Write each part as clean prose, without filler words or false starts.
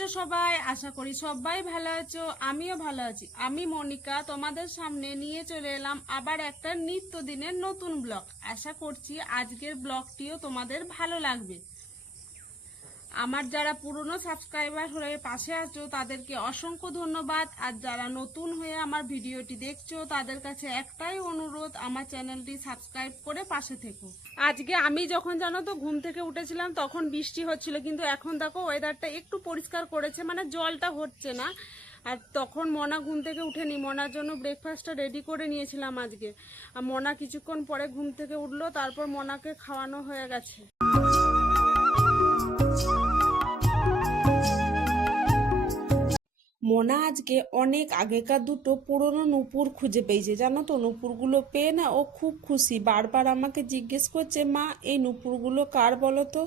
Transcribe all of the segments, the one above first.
আছো সবাই? আশা করি সবাই ভালো আছো, আমিও ভালো আছি। আমি মনিকা তোমাদের সামনে নিয়ে চলে এলাম আবার একটা নিত্যদিনের নতুন ব্লগ। আশা করছি আজকের ব্লগটিও তোমাদের ভালো লাগবে। আমার যারা পুরনো সাবস্ক্রাইবার হয়ে পাশে আছো তাদেরকে অসংখ্য ধন্যবাদ, আর যারা নতুন হয়ে আমার ভিডিওটি দেখছো তাদের কাছে একটাই অনুরোধ, আমার চ্যানেলটি সাবস্ক্রাইব করে পাশে থেকো। আজকে আমি যখন জানো তো ঘুম থেকে উঠেছিলাম তখন বৃষ্টি হচ্ছিল, কিন্তু এখন দেখো ওয়েদারটা একটু পরিষ্কার করেছে, মানে জলটা হচ্ছে না। আর তখন মনা ঘুম থেকে উঠেনি, মনার জন্য ব্রেকফাস্টটা রেডি করে নিয়েছিলাম আজকে। আর মনা কিছুক্ষণ পরে ঘুম থেকে উঠলো, তারপর মনাকে খাওয়ানো হয়ে গেছে। মোনা আজকে অনেক আগেকার দুটো পুরনো নূপুর খুঁজে পেয়েছে, জানো তো। নূপুরগুলো পেয়ে না ও খুব খুশি, বারবার আমাকে জিজ্ঞেস করছে, মা এই নূপুরগুলো কার বলো তো।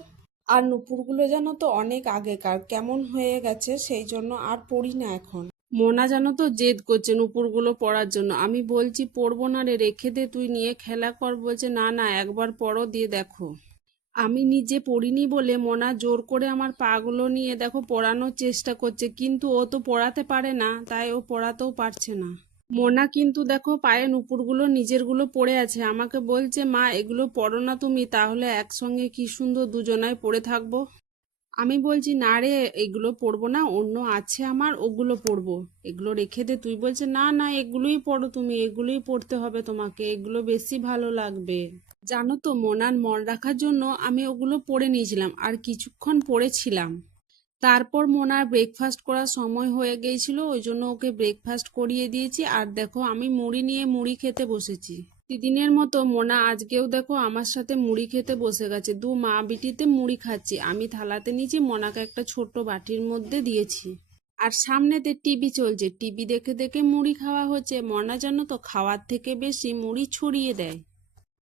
আর নূপুরগুলো জানো তো অনেক আগেকার, কেমন হয়ে গেছে, সেই জন্য আর পড়ি না এখন। মোনা জানো তো জেদ করছে নূপুরগুলো পড়ার জন্য। আমি বলছি পড়বো না রে, রেখে দে, তুই নিয়ে খেলা কর। বলছে না না, একবার পড়ো দিয়ে দেখো। আমি নিজে পড়িনি বলে মোনা জোর করে আমার পাগুলো নিয়ে দেখো পড়ানোর চেষ্টা করছে, কিন্তু ও তো পড়াতে পারে না, তাই ও পড়াতেও পারছে না। মোনা কিন্তু দেখো পায়ে নুপুরগুলো নিজেরগুলো পড়ে আছে, আমাকে বলছে মা এগুলো পড়ো না তুমি, তাহলে একসঙ্গে কি সুন্দর দুজনায় পড়ে থাকবো। আমি বলছি না রে, এগুলো পড়বো না, অন্য আছে আমার, ওগুলো পড়বো, এগুলো রেখে দে তুই। বলছে না না, এগুলোই পড়ো তুমি, এগুলোই পড়তে হবে তোমাকে, এগুলো বেশি ভালো লাগবে। জানো তো মোনার মন রাখার জন্য আমি ওগুলো পড়ে নিয়েছিলাম, আর কিছুক্ষণ পড়েছিলাম। তারপর মোনার ব্রেকফাস্ট করার সময় হয়ে গিয়েছিল, ওই জন্য ওকে ব্রেকফাস্ট করিয়ে দিয়েছি। আর দেখো আমি মুড়ি নিয়ে মুড়ি খেতে বসেছি। প্রতিদিনের মতো মোনা আজকেও দেখো আমার সাথে মুড়ি খেতে বসে গেছে। দু মা বিটিতে মুড়ি খাচ্ছি, আমি থালাতে নিয়েছি, মোনাকে একটা ছোট্ট বাটির মধ্যে দিয়েছি। আর সামনেতে টিভি চলছে, টিভি দেখে দেখে মুড়ি খাওয়া হচ্ছে। মোনা জানো তো খাওয়ার থেকে বেশি মুড়ি ছড়িয়ে দেয়।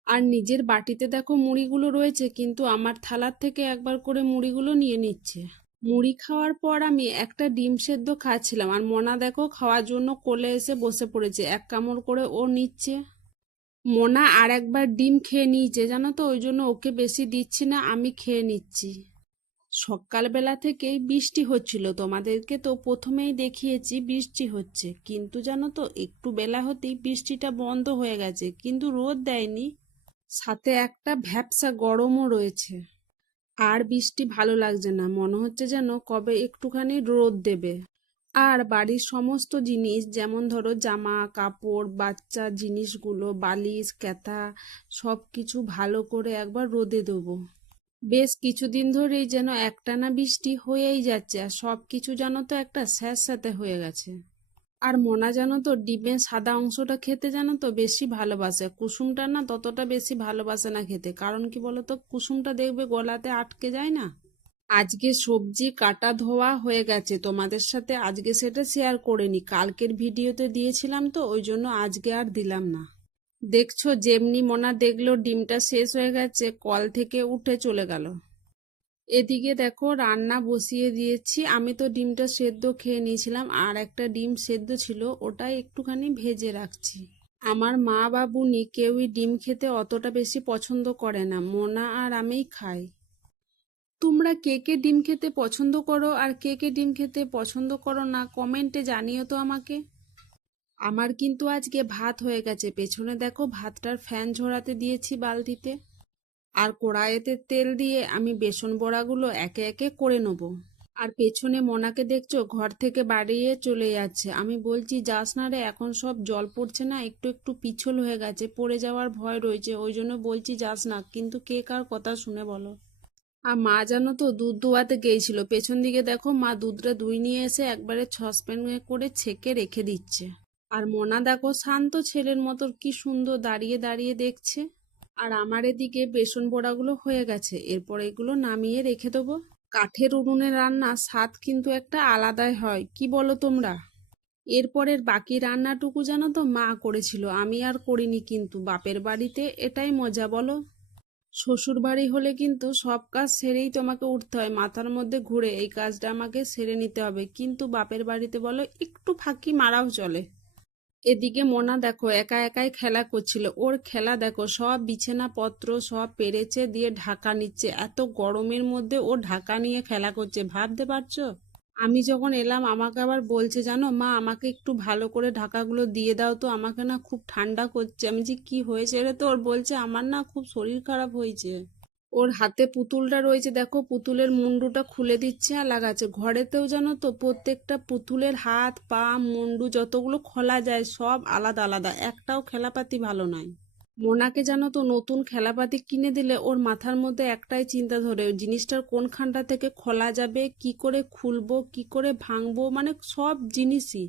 আর নিজের বাটিতে দেখো মুড়িগুলো রয়েছে, কিন্তু আমার থালার থেকে একবার করে মুড়িগুলো নিয়ে নিচ্ছে। মুড়ি খাওয়ার পর আমি একটা ডিম সেদ্ধ খাচ্ছিলাম, আর মোনা দেখো খাওয়ার জন্য কোলে এসে বসে পড়েছে, এক কামড় করে ও নিচ্ছে। মোনা আর একবার ডিম খেয়ে নিয়েছে জানো তো, ওই জন্য ওকে বেশি দিচ্ছি না, আমি খেয়ে নিচ্ছি। সকালবেলা থেকেই বৃষ্টি হচ্ছিল, তোমাদেরকে তো প্রথমেই দেখিয়েছি বৃষ্টি হচ্ছে, কিন্তু জানো তো একটু বেলা হতেই বৃষ্টিটা বন্ধ হয়ে গেছে, কিন্তু রোদ দেয়নি, সাথে একটা ভ্যাপসা গরমও রয়েছে। আর বৃষ্টি ভালো লাগছে না, মনে হচ্ছে যেন কবে একটুখানি রোদ দেবে। আর বাড়ির সমস্ত জিনিস, যেমন ধরো জামা কাপড়, বাচ্চার জিনিসগুলো, বালিশ ক্যাথা, সব কিছু ভালো করে একবার রোদে দেবো। বেশ কিছুদিন ধরেই যেন একটানা বৃষ্টি হয়েই যাচ্ছে, আর সব কিছু জানো তো একটা স্যাঁতস্যাঁতে হয়ে গেছে। আর মোনা জানো তো ডিমের সাদা অংশটা খেতে জানো তো বেশি ভালোবাসে, কুসুমটা না ততটা বেশি ভালোবাসে না খেতে। কারণ কি বলতো, কুসুমটা দেখবে গলাতে আটকে যায় না। আজকে সবজি কাটা ধোয়া হয়ে গেছে, তোমাদের সাথে আজকে সেটা শেয়ার করিনি, কালকের ভিডিওতে দিয়েছিলাম তো, ওই জন্য আজকে আর দিলাম না। দেখছো যেমনি মোনা দেখলো ডিমটা শেষ হয়ে গেছে, কল থেকে উঠে চলে গেল। এদিকে দেখো রান্না বসিয়ে দিয়েছি, আমি তো ডিমটা সেদ্ধ খেয়ে নিয়েছিলাম, আর একটা ডিম সেদ্ধ ছিল ওটা একটুখানি ভেজে রাখছি। আমার মা বা বুনি কেউই ডিম খেতে অতটা বেশি পছন্দ করে না, মোনা আর আমিই খাই। তোমরা কে কে ডিম খেতে পছন্দ করো আর কে কে ডিম খেতে পছন্দ করো না, কমেন্টে জানিও তো আমাকে। আমার কিন্তু আজকে ভাত হয়ে গেছে, পেছনে দেখো ভাতটার ফ্যান ঝরাতে দিয়েছি বালতিতে। আর কড়াইতে তেল দিয়ে আমি বেসন বড়াগুলো একে একে করে নেব। আর পেছনে মোনাকে দেখছো ঘর থেকে বাড়িয়ে চলে যাচ্ছে, আমি বলছি যাস না রে, এখন সব জল পড়ছে না, একটু একটু পিছল হয়ে গেছে, পড়ে যাওয়ার ভয় রয়েছে, ওই জন্য বলছি যাস না, কিন্তু কে কার কথা শুনে বলো। আর মা জানো তো দুধ দোয়াতে গিয়েছিল, পেছন দিকে দেখো মা দুধটা দুই নিয়ে এসে একবারে সসপ্যানে করে ছেঁকে রেখে দিচ্ছে। আর মোনা দেখো শান্ত ছেলের মতো কি সুন্দর দাঁড়িয়ে দাঁড়িয়ে দেখছে। আর আমার এদিকে বেসন বড়াগুলো হয়ে গেছে, এরপর এগুলো নামিয়ে রেখে দেবো। কাঠের উনুনে রান্না স্বাদ কিন্তু একটা আলাদাই হয়, কি বলো তোমরা। এরপরের বাকি রান্নাটুকু জানো তো মা করেছিল, আমি আর করিনি, কিন্তু বাপের বাড়িতে এটাই মজা বলো। শ্বশুর বাড়ি হলে কিন্তু সব কাজ সেরেই তোমাকে উঠতে হয়, মাথার মধ্যে ঘুরে এই কাজটা আমাকে সেরে নিতে হবে, কিন্তু বাপের বাড়িতে বলো একটু ফাঁকি মারাও চলে। এদিকে মোনা দেখো একা একাই খেলা করছিল, ওর খেলা দেখো, সব বিছানা পত্র সব পেরেছে দিয়ে ঢাকা নিচ্ছে, এত গরমের মধ্যে ও ঢাকা নিয়ে খেলা করছে, ভাবতে পারছো। আমি যখন এলাম আমাকে আবার বলছে, জানো মা, আমাকে একটু ভালো করে ঢাকাগুলো দিয়ে দাও তো, আমাকে না খুব ঠান্ডা করছে। আমি যে কি হয়েছে রে তোর, বলছে আমার না খুব শরীর খারাপ হয়েছে। ওর হাতে পুতুলটা রয়েছে, দেখো পুতুলের মুন্ডুটা খুলে দিচ্ছে আর লাগাচ্ছে। ঘরেতেও জানো তো প্রত্যেকটা পুতুলের হাত পা মুন্ডু যতগুলো খোলা যায় সব আলাদা আলাদা, একটাও খেলাপাতি ভালো নয়। মোনাকে জানো তো নতুন খেলাপাতি কিনে দিলে ওর মাথার মধ্যে একটাই চিন্তা ধরে, ওই জিনিসটার কোনখানটা থেকে খোলা যাবে, কি করে খুলবো, কি করে ভাঙবো, মানে সব জিনিসই।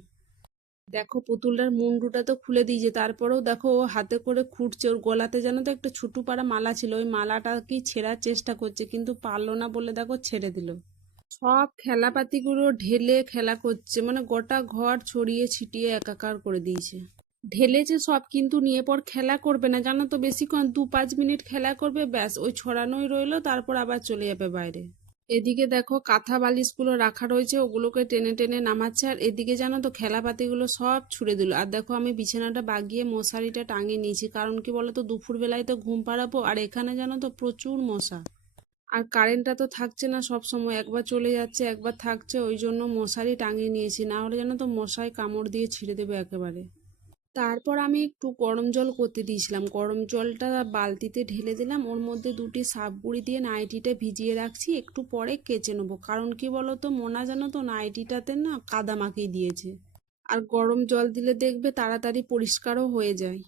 দেখো পুতুলটার মুন্ডুটা তো খুলে দিয়েছে, তারপরেও দেখো ও হাতে করে খুঁটছে। ওর গলাতে জানো তো একটা ছোট্ট পাড়া মালা ছিল, ওই মালাটাকেই ছেঁড়ার চেষ্টা করছে কিন্তু পারলো না বলে দেখো ছেড়ে দিল। সব খেলাপাতিগুলো ঢেলে খেলা করছে, মানে গোটা ঘর ছড়িয়ে ছিটিয়ে একাকার করে দিয়েছে। ঢেলেছে সব কিন্তু নিয়ে পর খেলা করবে না, জানো তো বেশিক্ষণ 2-5 মিনিট খেলা করবে, ব্যাস ওই ছড়ানোই রইলো, তারপর আবার চলে যাবে বাইরে। এদিকে দেখো কাঁথা বালিশগুলো রাখা রয়েছে, ওগুলোকে টেনে টেনে নামাচ্ছে, আর এদিকে জানো তো খেলাপাতিগুলো সব ছুড়ে দিল। আর দেখো আমি বিছানাটা বাগিয়ে মশারিটা টাঙিয়ে নিয়েছি, কারণ কি বলতো দুপুর বেলায় তো ঘুম পাড়াবো, আর এখানে জানো তো প্রচুর মশা। আর কারেন্টটা তো থাকছে না সব সময়, একবার চলে যাচ্ছে একবার থাকছে, ওই জন্য মশারি টাঙিয়ে নিয়েছি, না হলে জানো তো মশায় কামড় দিয়ে ছিঁড়ে দেবে একেবারে। তারপর আমি একটু গরম জল করতে দিয়েছিলাম, গরম জলটা বালতিতে ঢেলে দিলাম, ওর মধ্যে 2টি সাপ গুঁড়ি দিয়ে নাইটিটা ভিজিয়ে রাখছি, একটু পরে কেচে নেবো। কারণ কি বলতো মোনা জানো তো নাইটিটাতে না কাদা মাখিয়ে দিয়েছে, আর গরম জল দিলে দেখবে তাড়াতাড়ি পরিষ্কারও হয়ে যায়।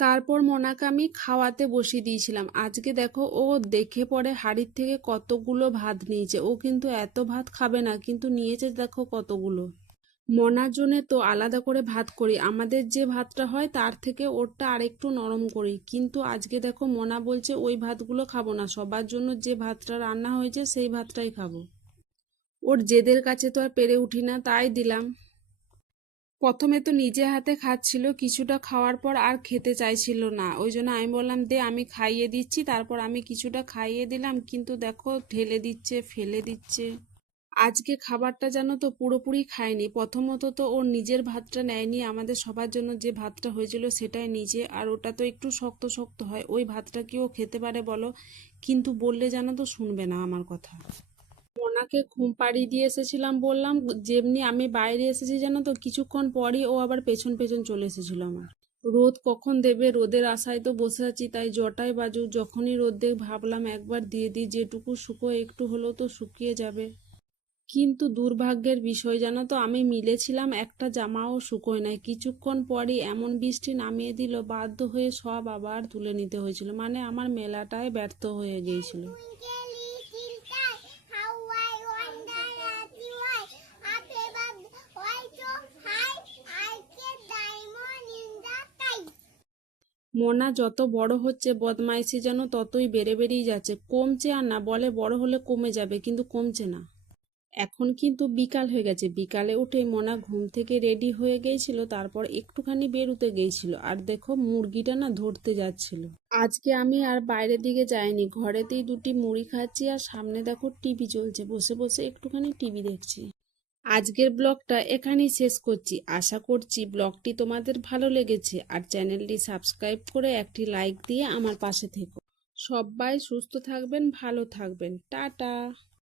তারপর মোনাকে আমি খাওয়াতে বসিয়ে দিয়েছিলাম। আজকে দেখো ও দেখে পরে হাঁড়ির থেকে কতগুলো ভাত নিয়েছে, ও কিন্তু এত ভাত খাবে না কিন্তু নিয়েছে দেখো কতগুলো। মনার জন্যে তো আলাদা করে ভাত করি, আমাদের যে ভাতটা হয় তার থেকে ওরটা আরেকটু নরম করি, কিন্তু আজকে দেখো মনা বলছে ওই ভাতগুলো খাবো না, সবার জন্য যে ভাতটা রান্না হয়েছে সেই ভাতটাই খাবো। ওর জেদের কাছে তো আর পেরে উঠি না, তাই দিলাম। প্রথমে তো নিজে হাতে খাচ্ছিল, কিছুটা খাওয়ার পর আর খেতে চাইছিল না, ওই জন্য আমি বললাম দে আমি খাইয়ে দিচ্ছি, তারপর আমি কিছুটা খাইয়ে দিলাম, কিন্তু দেখো ঢেলে দিচ্ছে ফেলে দিচ্ছে। আজকে খাবারটা জানো তো পুরোপুরি খায়নি। প্রথমত তো ওর নিজের ভাতটা নেয়নি, আমাদের সবার জন্য যে ভাতটা হয়েছিল সেটাই নিচে, আর ওটা তো একটু শক্ত শক্ত হয়, ওই ভাতটা কি ও খেতে পারে বলো? কিন্তু বললে জানো তো শুনবে না আমার কথা। মোনাকে ঘুম পাড়িয়ে দিয়ে এসেছিলাম বললাম, যেমনি আমি বাইরে এসেছি জানো তো কিছুক্ষণ পরই ও আবার পেছন পেছন চলে এসেছিল আমার। রোদ কখন দেবে রোদের আশায় তো বসে আছি, তাই জটাই বাজুক যখনই রোদ দেখ ভাবলাম একবার দিয়ে দিই, যেটুকু শুকোয় একটু হলেও তো শুকিয়ে যাবে। কিন্তু দুর্ভাগ্যের বিষয় জানো তো আমি মিলেছিলাম একটা জামাও শুকোয় নাই, কিছুক্ষণ পরই এমন বৃষ্টি নামিয়ে দিল, বাধ্য হয়ে সব আবার তুলে নিতে হয়েছিল, মানে আমার মেলাটাই ব্যর্থ হয়ে গিয়েছিল। মোনা যত বড় হচ্ছে বদমাইশি যেন ততই বেড়ে বেড়েই যাচ্ছে, কমছে আর না, বলে বড় হলে কমে যাবে কিন্তু কমছে না। এখন কিন্তু বিকাল হয়ে গেছে, বিকালে উঠে মোনা ঘুম থেকে রেডি হয়ে গিয়েছিল, তারপর একটুখানি বেরুতে গিয়েছিল, আর দেখো মুরগিটা না ধরতে যাচ্ছিল। আজকে আমি আর বাইরের দিকে যাইনি, ঘরেতেই 2টি মুড়ি খাচ্ছি, আর সামনে দেখো টিভি চলছে, বসে বসে একটুখানি টিভি দেখছি। আজকের ব্লগটা এখানেই শেষ করছি, আশা করছি ব্লগটি তোমাদের ভালো লেগেছে, আর চ্যানেলটি সাবস্ক্রাইব করে একটি লাইক দিয়ে আমার পাশে থেকো। সবাই সুস্থ থাকবেন, ভালো থাকবেন, টাটা।